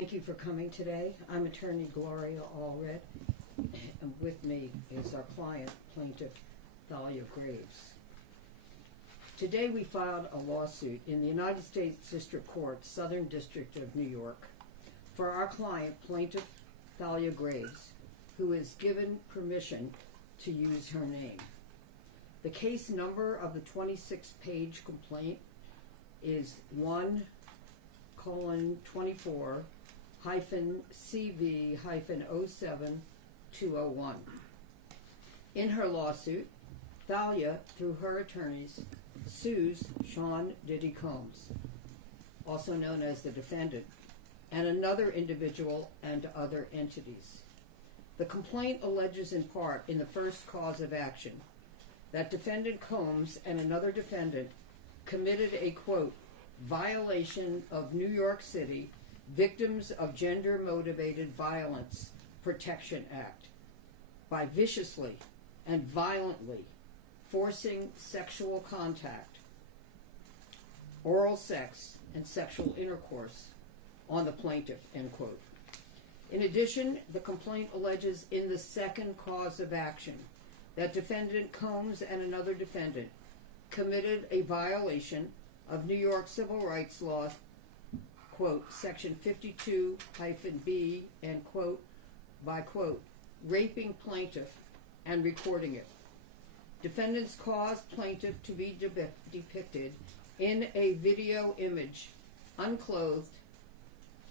Thank you for coming today. I'm attorney Gloria Allred, and with me is our client, plaintiff Thalia Graves. Today we filed a lawsuit in the United States District Court, Southern District of New York, for our client, plaintiff Thalia Graves, who is given permission to use her name. The case number of the 26-page complaint is 1:24-CV-07-201. In her lawsuit, Thalia, through her attorneys, sues Sean Diddy Combs, also known as the defendant, and another individual and other entities. The complaint alleges in part, in the first cause of action, that defendant Combs and another defendant committed a, quote, violation of New York City Victims of Gender-Motivated Violence Protection Act by viciously and violently forcing sexual contact, oral sex, and sexual intercourse on the plaintiff, end quote. In addition, the complaint alleges in the second cause of action that defendant Combs and another defendant committed a violation of New York Civil Rights Law, quote, section 52-B, end quote, by, quote, raping plaintiff and recording it. Defendants caused plaintiff to be depicted in a video image, unclothed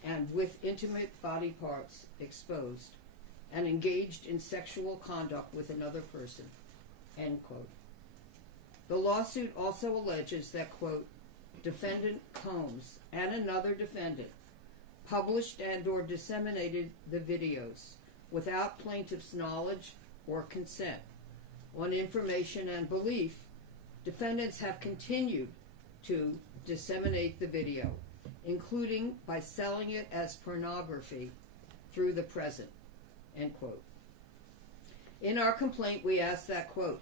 and with intimate body parts exposed, and engaged in sexual conduct with another person, end quote. The lawsuit also alleges that, quote, defendant Combs and another defendant published and or disseminated the videos without plaintiff's knowledge or consent. On information and belief, defendants have continued to disseminate the video, including by selling it as pornography through the present, end quote. In our complaint, we ask that, quote,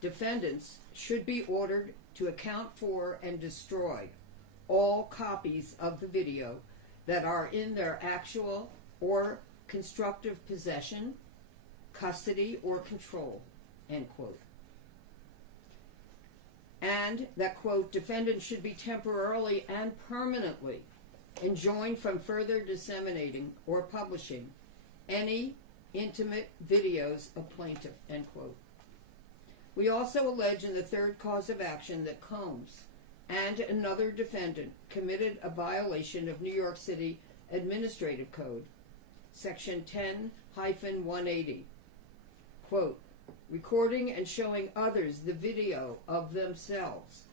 defendants should be ordered to account for and destroy all copies of the video that are in their actual or constructive possession, custody, or control, end quote. And that, quote, defendants should be temporarily and permanently enjoined from further disseminating or publishing any intimate videos of plaintiff, end quote. We also allege in the third cause of action that Combs and another defendant committed a violation of New York City Administrative Code, section 10-180, quote, recording and showing others the video of themselves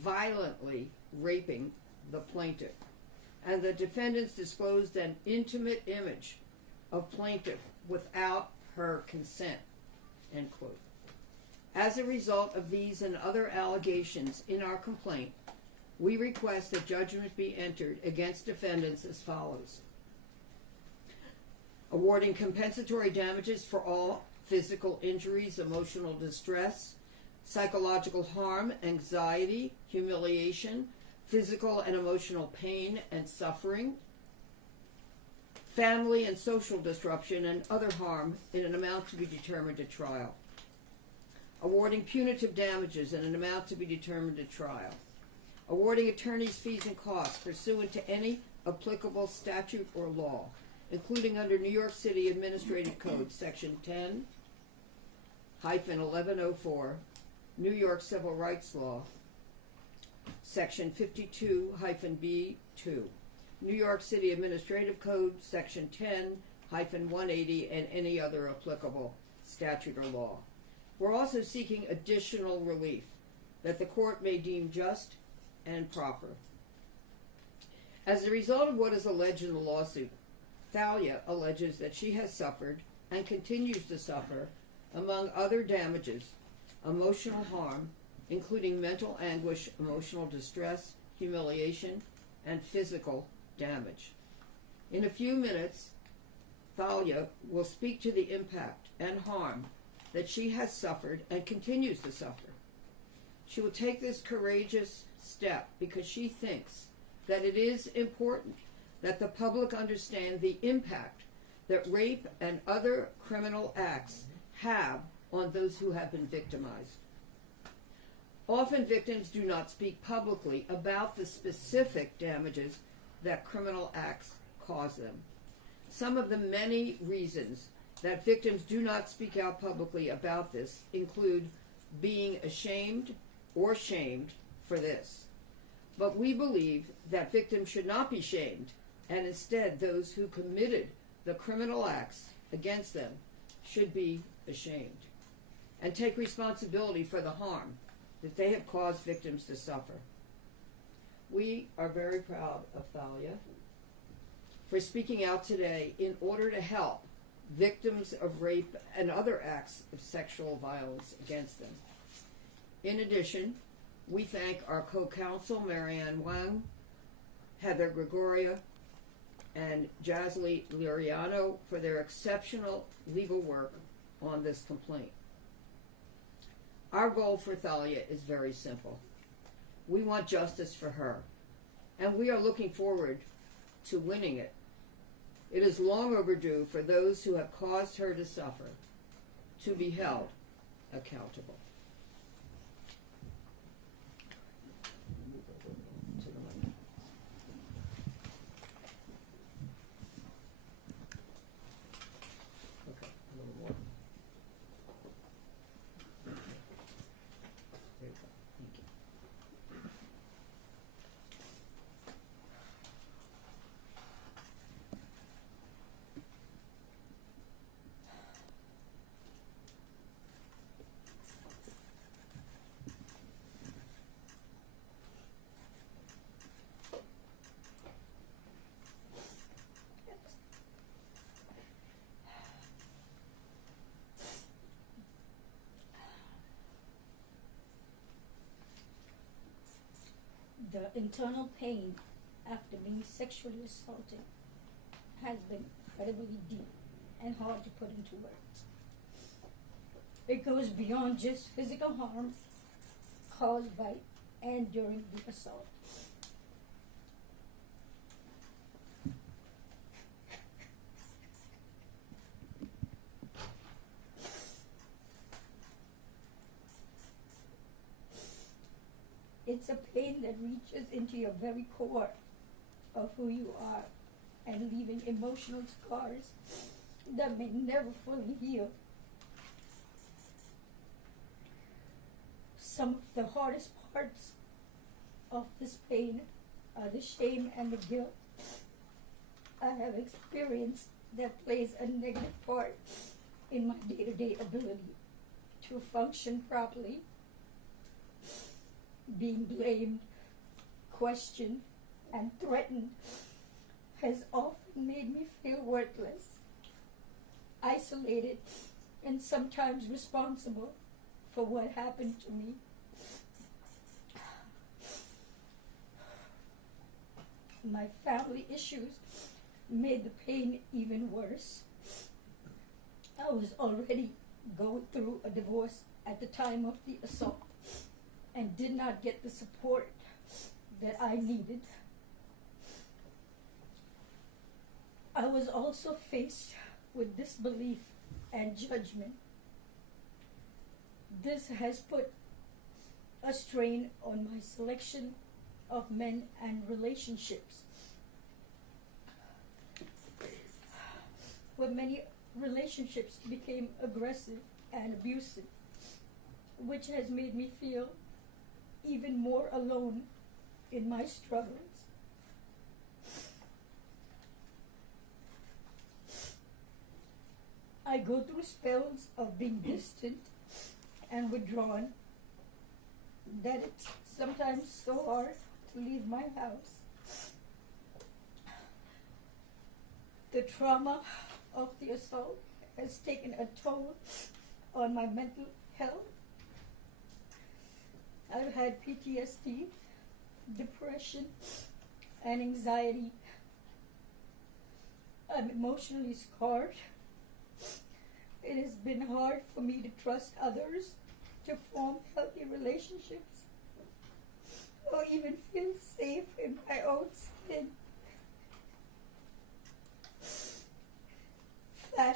violently raping the plaintiff, and the defendants disclosed an intimate image of plaintiff without her consent, end quote. As a result of these and other allegations in our complaint, we request that judgment be entered against defendants as follows: awarding compensatory damages for all physical injuries, emotional distress, psychological harm, anxiety, humiliation, physical and emotional pain and suffering, family and social disruption, and other harm in an amount to be determined at trial. Awarding punitive damages in an amount to be determined at trial. Awarding attorneys' fees and costs pursuant to any applicable statute or law, including under New York City Administrative Code, section 10-1104, New York Civil Rights Law, section 52-B2, New York City Administrative Code, section 10-180, and any other applicable statute or law. We're also seeking additional relief that the court may deem just and proper. As a result of what is alleged in the lawsuit, Thalia alleges that she has suffered and continues to suffer, among other damages, emotional harm, including mental anguish, emotional distress, humiliation, and physical damage. In a few minutes, Thalia will speak to the impact and harm that she has suffered and continues to suffer. She will take this courageous step because she thinks that it is important that the public understand the impact that rape and other criminal acts have on those who have been victimized. Often victims do not speak publicly about the specific damages that criminal acts cause them. Some of the many reasons that victims do not speak out publicly about this include being ashamed or shamed for this. But we believe that victims should not be shamed, and instead those who committed the criminal acts against them should be ashamed and take responsibility for the harm that they have caused victims to suffer. We are very proud of Thalia for speaking out today in order to help victims of rape and other acts of sexual violence against them. In addition, we thank our co-counsel, Marianne Wang, Heather Gregoria, and Jasly Liriano for their exceptional legal work on this complaint. Our goal for Thalia is very simple. We want justice for her, and we are looking forward to winning it. It is long overdue for those who have caused her to suffer to be held accountable. The internal pain after being sexually assaulted has been incredibly deep and hard to put into words. It goes beyond just physical harm caused by and during the assault. It's a pain that reaches into your very core of who you are and leaving emotional scars that may never fully heal. Some of the hardest parts of this pain are the shame and the guilt I have experienced that plays a negative part in my day-to-day ability to function properly. Being blamed, questioned, and threatened has often made me feel worthless, isolated, and sometimes responsible for what happened to me. My family issues made the pain even worse. I was already going through a divorce at the time of the assault and did not get the support that I needed. I was also faced with disbelief and judgment. This has put a strain on my selection of men and relationships. Where many relationships became aggressive and abusive, which has made me feel even more alone in my struggles. I go through spells of being distant and withdrawn that it's sometimes so hard to leave my house. The trauma of the assault has taken a toll on my mental health. I've had PTSD, depression, and anxiety. I'm emotionally scarred. It has been hard for me to trust others, to form healthy relationships, or even feel safe in my own skin.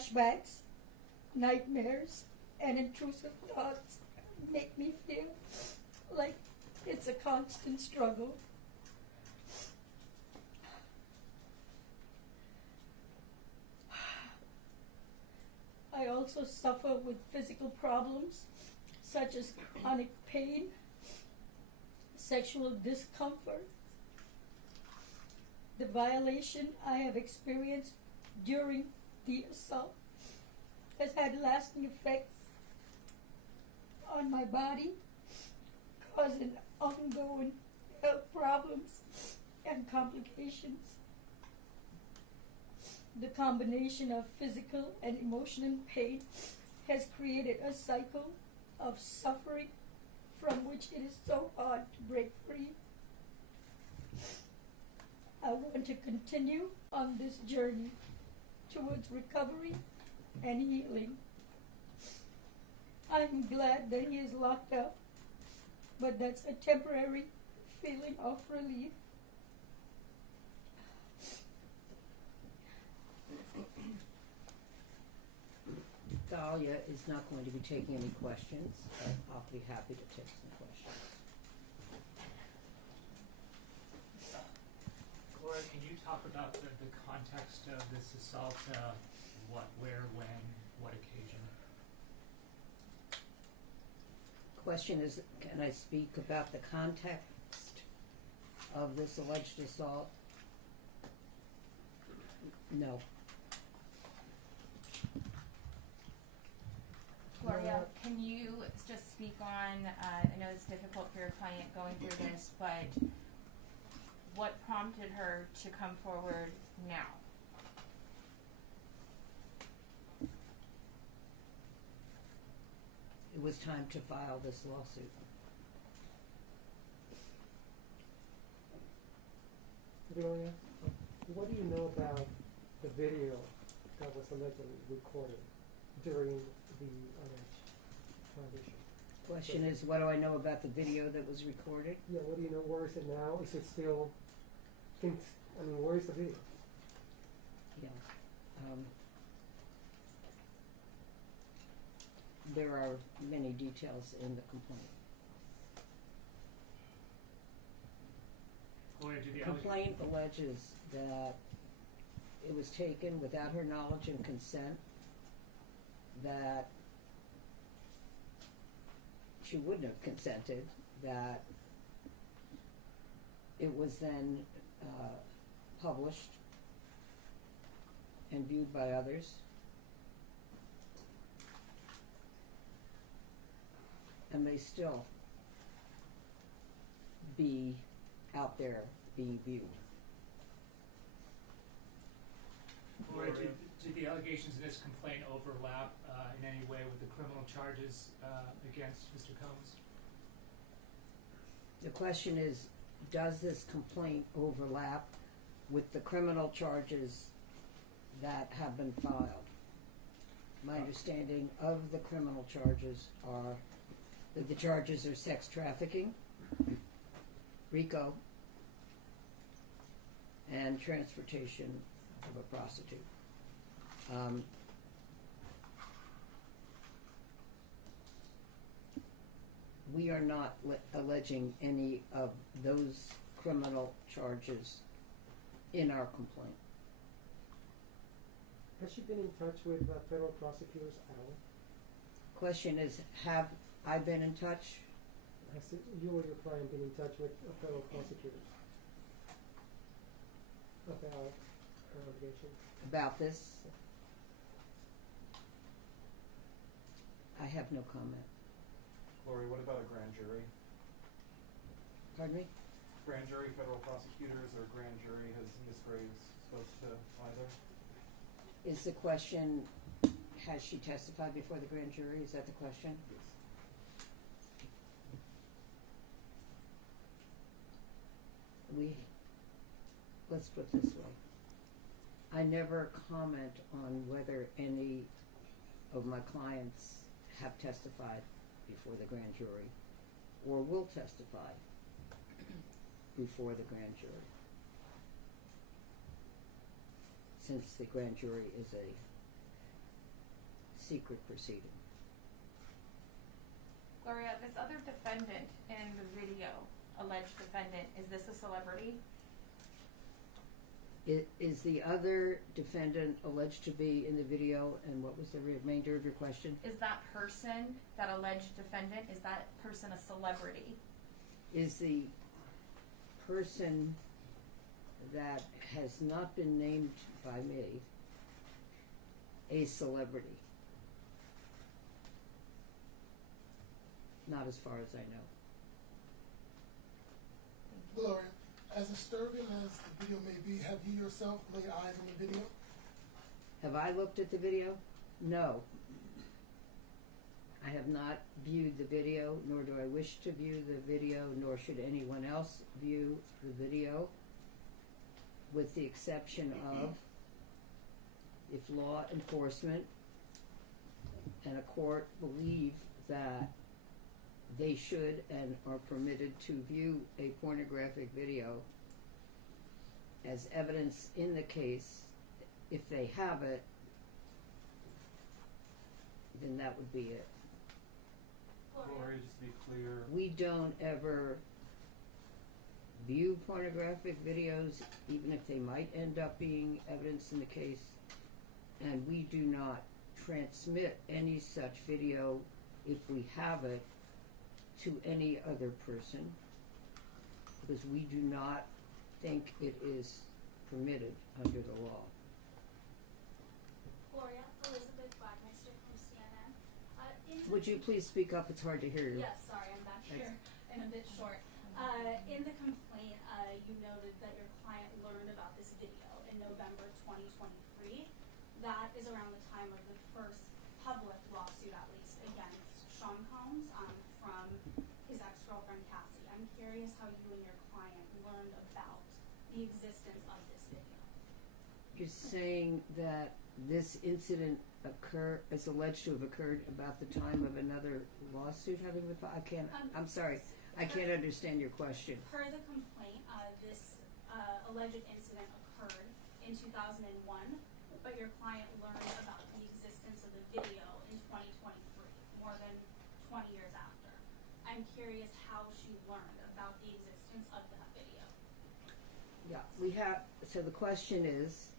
flashbacks, nightmares, and intrusive thoughts make me feel like it's a constant struggle. I also suffer with physical problems such as chronic pain, sexual discomfort. The violation I have experienced during the assault has had lasting effects on my body, causing ongoing health problems and complications. The combination of physical and emotional pain has created a cycle of suffering from which it is so hard to break free. I want to continue on this journey towards recovery and healing. I'm glad that he is locked up, but that's a temporary feeling of relief. Thalia is not going to be taking any questions, but I'll be happy to take some questions. Gloria, can you talk about the context of this assault? What, where, when, what occasion? Question is, can I speak about the context of this alleged assault? No. Gloria, can you just speak on, I know it's difficult for your client going through this, but what prompted her to come forward now? It was time to file this lawsuit. Gloria, what do you know about the video that was allegedly recorded during the alleged transition? Question is, what do I know about the video that was recorded? Yeah, what do you know? Where is it now? Is it still? Where is the video? Yeah. There are many details in the complaint. Gloria, did the Complaint alleges that it was taken without her knowledge and consent, that she wouldn't have consented, that it was then published and viewed by others, and may still be out there being viewed. Gloria, did the allegations in this complaint overlap in any way with the criminal charges against Mr. Combs? The question is, does this complaint overlap with the criminal charges that have been filed? My understanding of the criminal charges are that the charges are sex trafficking, RICO, and transportation of a prostitute. We are not alleging any of those criminal charges in our complaint. Has she been in touch with federal prosecutors at all? Question is, have I been in touch? You or your client been in touch with federal prosecutors about her allegations? About this? I have no comment. Gloria, what about a grand jury? Pardon me? Grand jury, federal prosecutors, or grand jury, has Ms. Graves spoke to either? Is the question, has she testified before the grand jury? Is that the question? Yes. Let's put it this way. I never comment on whether any of my clients have testified before the grand jury or will testify before the grand jury, since the grand jury is a secret proceeding. Gloria, this other defendant in the video, alleged defendant, is this a celebrity? Is the other defendant alleged to be in the video, and what was the remainder of your question? Is that person, that alleged defendant, is that person a celebrity? Is the person that has not been named by me a celebrity? Not as far as I know. Gloria, as disturbing as the video may be, have you yourself laid eyes on the video? Have I looked at the video? No. I have not viewed the video, nor do I wish to view the video, nor should anyone else view the video, with the exception of if law enforcement and a court believe that they should and are permitted to view a pornographic video as evidence in the case. If they have it, then that would be it. Gloria, just to be clear, We don't ever view pornographic videos, even if they might end up being evidence in the case, and we do not transmit any such video, if we have it, to any other person, because we do not think it is permitted under the law. Gloria, Elizabeth Wagmeister from CNN. Would you please speak up? It's hard to hear you. Yes, sorry, I'm back here and a bit short. In the complaint, you noted that your client learned about this video in November 2023. That is around the time of the first public lawsuit, at least, against Sean Combs from his ex-girlfriend Cassie. I'm curious how you and your client learned about the existence of this video. You're saying that this incident is alleged to have occurred about the time of another lawsuit having been filed? I'm sorry, I can't understand your question. Per the complaint, this alleged incident occurred in 2001, but your client learned about the existence of the video in 2023, more than 20 years after. I'm curious how she learned about the existence of that video. Yeah, so the question is,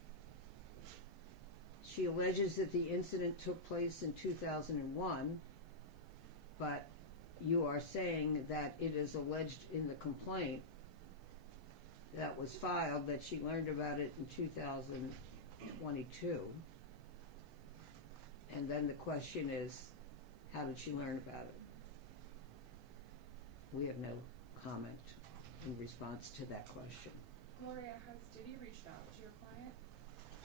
she alleges that the incident took place in 2001, but you are saying that it is alleged in the complaint that was filed that she learned about it in 2022. And then the question is, how did she learn about it? We have no comment in response to that question. Gloria, has Diddy reached out to your client?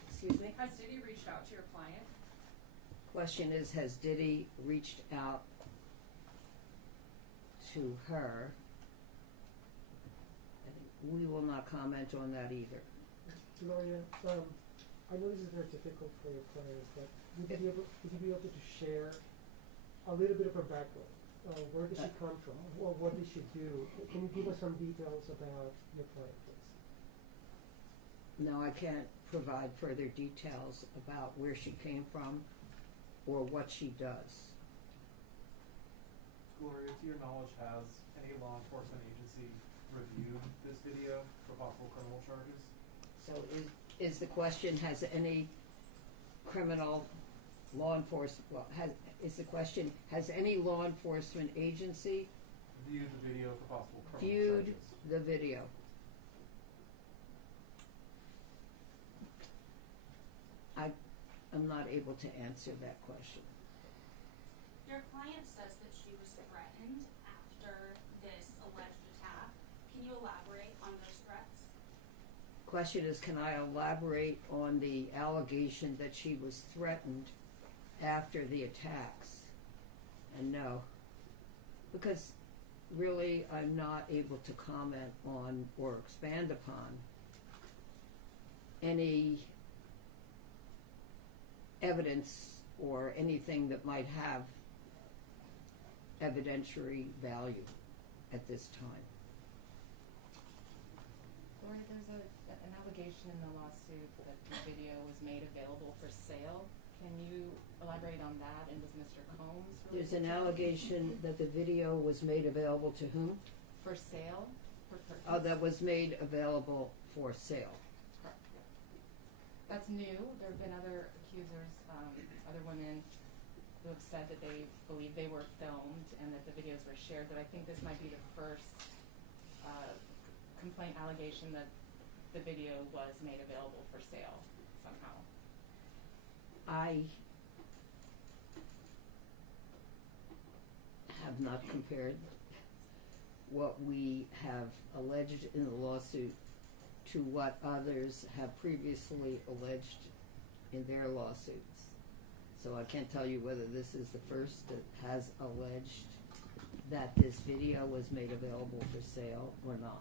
Excuse me? Has Diddy reached out to your client? Question is, has Diddy reached out to her? We will not comment on that either. Gloria, I know this is very difficult for your client, but would you be able to share a little bit of her background? Where did she come from? What did she do? Can you give us some details about your client, please? No, I can't provide further details about where she came from or what she does. Gloria, to your knowledge, has any law enforcement agency reviewed this video for possible criminal charges? So is the question, has any criminal law enforcement, has any law enforcement agency Viewed the video for possible criminal viewed charges? the video? I'm not able to answer that question. Your client says that she was threatened after this alleged attack. Can you elaborate on those threats? Question is, can I elaborate on the allegation that she was threatened after the attacks? And no, because really I'm not able to comment on or expand upon any evidence or anything that might have evidentiary value at this time. Gloria, there's an allegation in the lawsuit that the video was made available for sale. Can you elaborate on that? And was Mr. Combs There's related an to it? allegation that the video was made available to whom? For sale? For purchase? Oh, that was made available for sale. Correct. That's new. There have been other accusers, other women who have said that they believe they were filmed and that the videos were shared, but I think this might be the first complaint allegation that the video was made available for sale somehow. I have not compared what we have alleged in the lawsuit to what others have previously alleged in their lawsuits. So I can't tell you whether this is the first that has alleged that this video was made available for sale or not.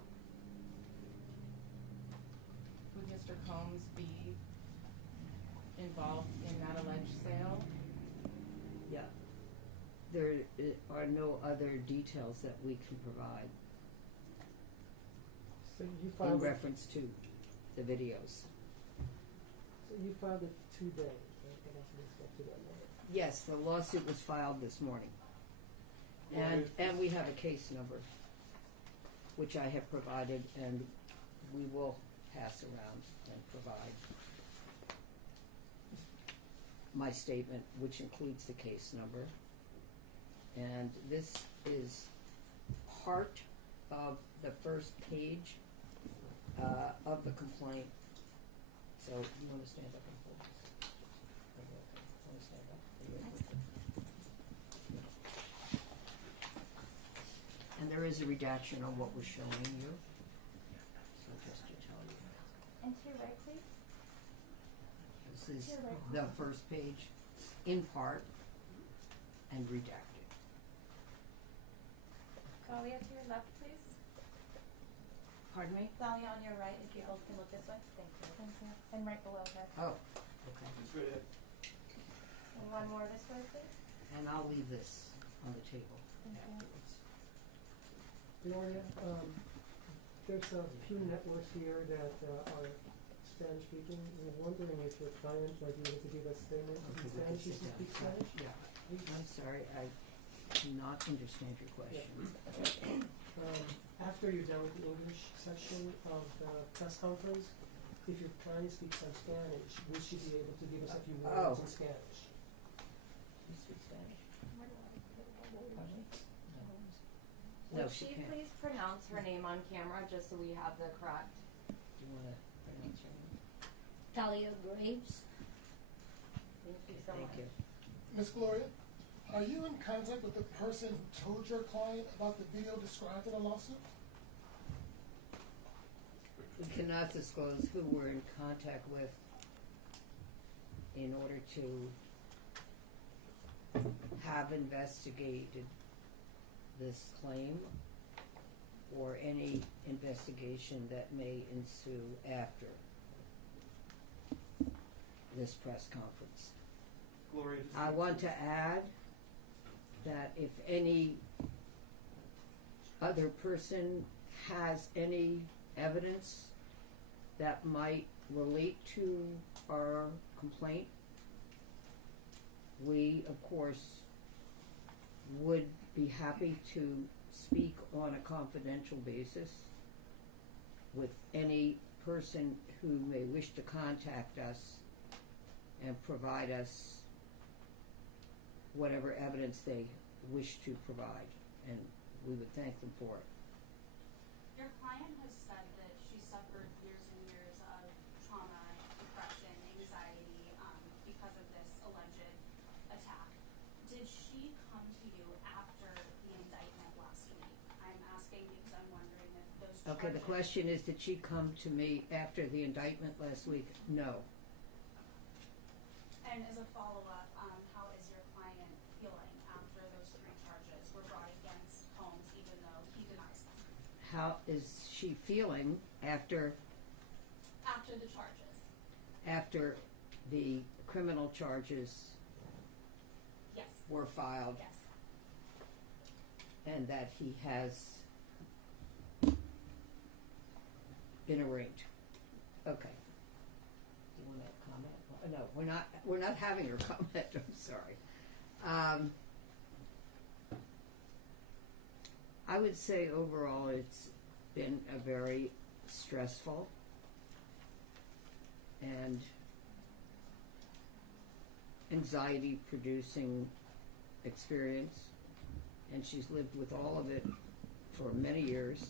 Would Mr. Combs be involved in that alleged sale? Yeah. There are no other details that we can provide So you in filed it, reference to the videos. so you filed it today, right? And that's what's up to that moment. Yes, the lawsuit was filed this morning. And we have a case number, which I have provided, and we will pass around and provide my statement, which includes the case number. And this is part of the first page of the complaint. So you want to stand up and hold this? Are you okay? Want to stand up? Are you okay? And there is a redaction on what we're showing you. So just to tell you, And to your right, please. this is the first page in part and redacted. Gloria, to your left, please. Pardon me? Thalia, on your right, if you both can look this way. Thank you. Thank you. And right below her. Oh, okay. Straight ahead. And one more this way, please. And I'll leave this on the table Thank you. afterwards. Gloria, there's a few networks here that are Spanish speaking. We're wondering if your client might be able to give a statement in Okay, we can Spanish. sit Does he down. speak Spanish? Yeah. Please. I'm sorry, I do not understand your question. After you're done with the English section of the press conference, if your client speaks some Spanish, would she be able to give us a few words in Spanish? You speak Spanish? Would No, she she can't. please pronounce her name on camera just so we have the correct? Do you want to pronounce your name? Thalia Graves. Thank you so Thank much. you. Miss Gloria, are you in contact with the person who told your client about the video described in the lawsuit? We cannot disclose who we're in contact with in order to have investigated this claim or any investigation that may ensue after this press conference. Gloria, just I want to add that if any other person has any evidence that might relate to our complaint, we, of course, would be happy to speak on a confidential basis with any person who may wish to contact us and provide us whatever evidence they wish to provide, and we would thank them for it. Your client has said that she suffered years and years of trauma, depression, anxiety, because of this alleged attack. Did she come to you after the indictment last week? I'm asking because I'm wondering if those charges... Okay, the question is, did she come to me after the indictment last week? No. And as a follow-up, how is your client feeling after those 3 charges were brought against Combs, even though he denies them? How is she feeling after After the charges? after the criminal charges Yes. were filed Yes. and that he has been arraigned? Okay. Do you want to comment? no, we're not having her comment. I'm sorry. I would say overall it's been a very stressful and anxiety producing experience, and she's lived with all of it for many years,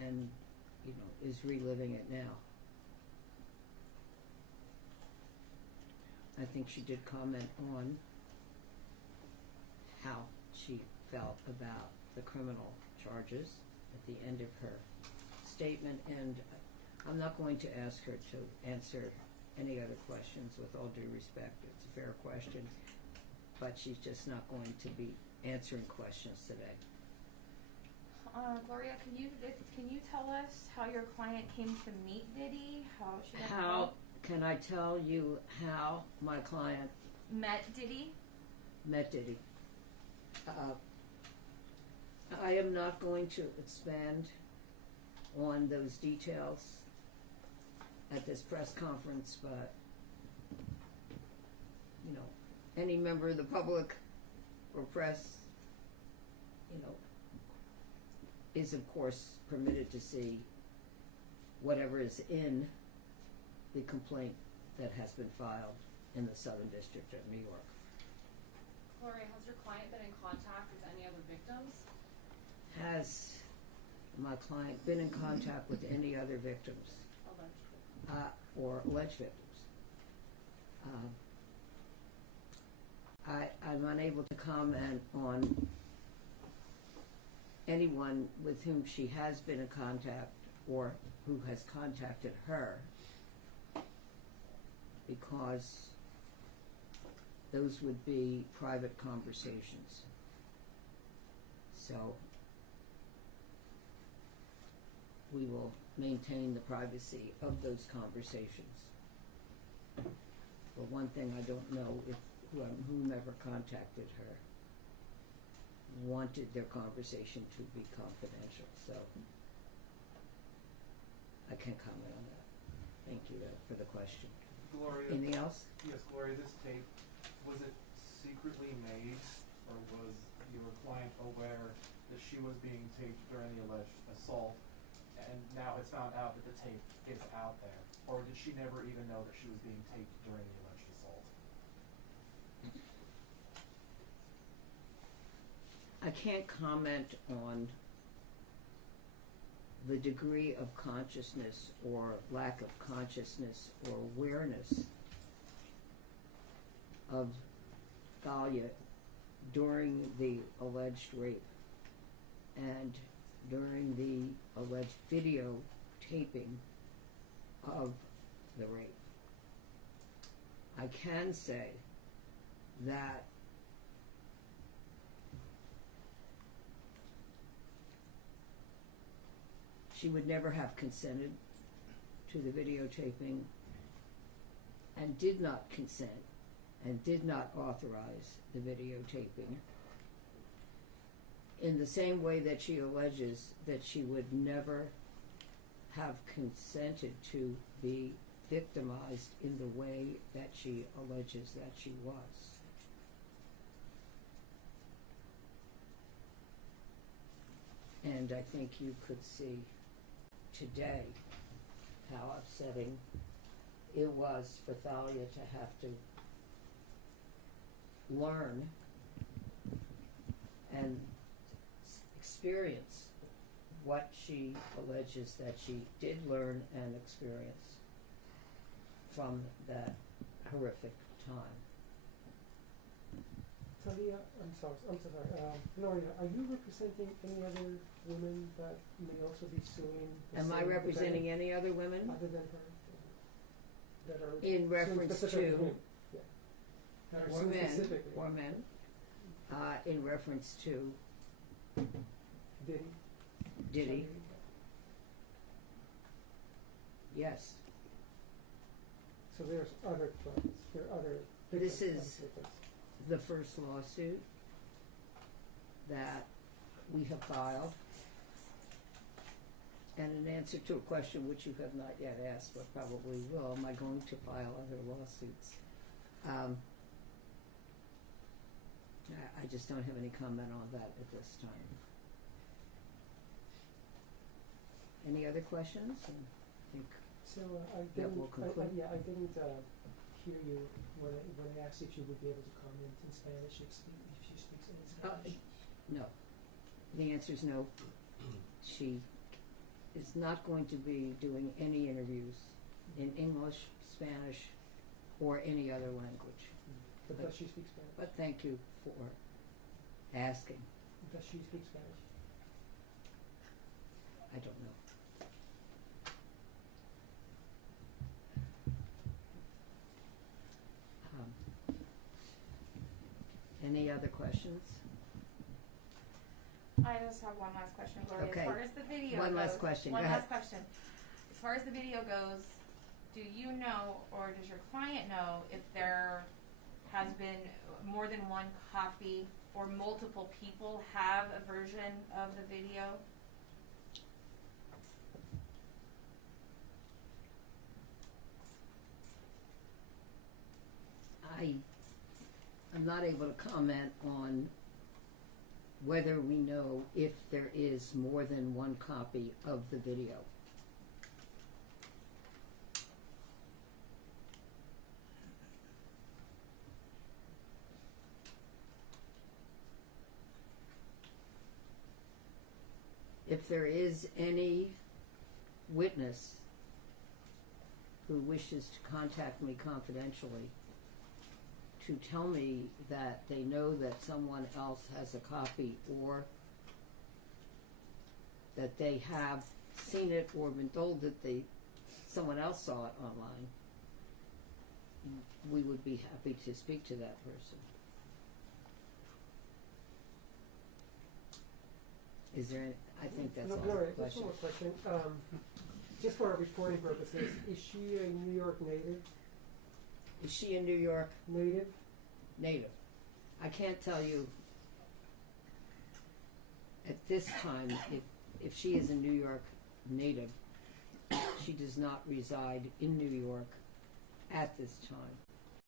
and is reliving it now. I think she did comment on how she felt about the criminal charges at the end of her statement, and I'm not going to ask her to answer any other questions. With all due respect, it's a fair question, but she's just not going to be answering questions today. Gloria, can you tell us how your client came to meet Diddy? How can I tell you how my client met Diddy? I am not going to expand on those details at this press conference, but any member of the public or press, is of course permitted to see whatever is in the complaint that has been filed in the Southern District of New York. Gloria, has your client been in contact with any other victims? Has my client been in contact with any other victims? Alleged. Or alleged victims? I'm unable to comment on anyone with whom she has been in contact or who has contacted her, because those would be private conversations. So we will maintain the privacy of those conversations. For one thing, I don't know if whomever contacted her wanted their conversation to be confidential, so I can't comment on that. Thank you for the question. Gloria. Anything else? Yes, Gloria, this tape, was it secretly made, or was your client aware that she was being taped during the alleged assault, and now it's found out that the tape is out there? Or did she never even know that she was being taped during the alleged assault? I can't comment on the degree of consciousness or lack of consciousness or awareness of Thalia during the alleged rape and during the alleged video taping of the rape. I can say that she would never have consented to the videotaping and did not consent and did not authorize the videotaping, in the same way that she alleges that she would never have consented to be victimized in the way that she alleges that she was. And I think you could see today how upsetting it was for Thalia to have to learn and experience what she alleges that she did learn and experience from that horrific time. Thalia, I'm so sorry. Gloria, are you representing any other women that may also be suing? Am I representing any other women? Other than her? That are In reference to him? Yeah. That are or suing men, specifically. or men, in reference to Diddy, Yes. yes. So there's other claims. There are other. This victims, is victims. the first lawsuit that we have filed And in answer to a question which you have not yet asked, but probably will, am I going to file other lawsuits? I just don't have any comment on that at this time. Any other questions? I think So that didn't, will conclude. I didn't hear you when I asked if you would be able to comment in Spanish if she speaks any Spanish. No. The answer is no. She is not going to be doing any interviews in English, Spanish, or any other language. But does she speak Spanish? But thank you for asking. Does she speak Spanish? I don't know. Any other questions? I just have one last question, Gloria. Okay. As far as the video One goes, last question. One Go last ahead. question. As far as the video goes, do you know, or does your client know, if there has been more than one copy or multiple people have a version of the video? I'm not able to comment on whether we know if there is more than one copy of the video. If there is any witness who wishes to contact me confidentially to tell me that they know that someone else has a copy, or that they have seen it or been told that someone else saw it online, we would be happy to speak to that person. Is there any, I think that's all Gloria, the just one questions. more question. Just for our reporting purposes, is she a New York native? Is she a New York Native? native? I can't tell you at this time if she is a New York native. She does not reside in New York at this time.